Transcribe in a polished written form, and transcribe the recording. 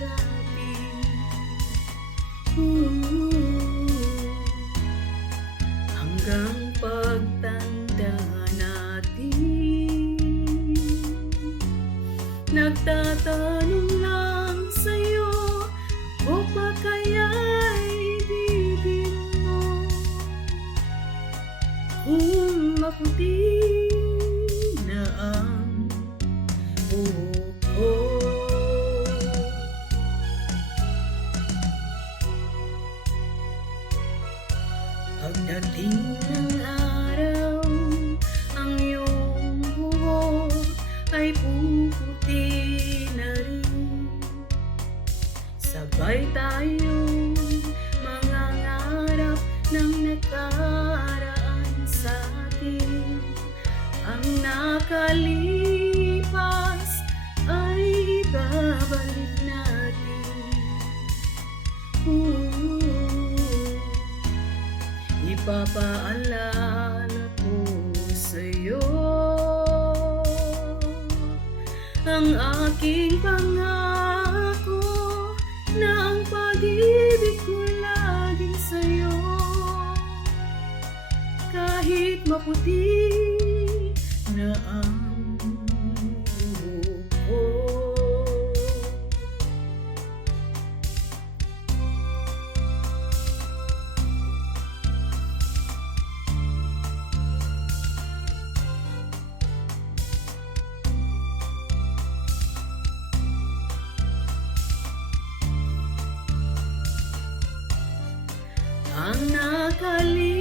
darating. Hanggang pagtanda natin, nagtatanong lang sa'yo, o pa kaya'y ibigin mo? Kung maputi na ang buhok ko, pagdating ng araw, ang iyong buhok ay puputi na rin. Sabay tayong mangangarap ng nakaraan sa atin. Ang nakalipas ay ibabalik natin. Ipapaalala ko sa'yo ang aking pangako, na ang pag-ibig ko laging sa'yo. Kahit maputi na ang buhok ko. Ang nakalipas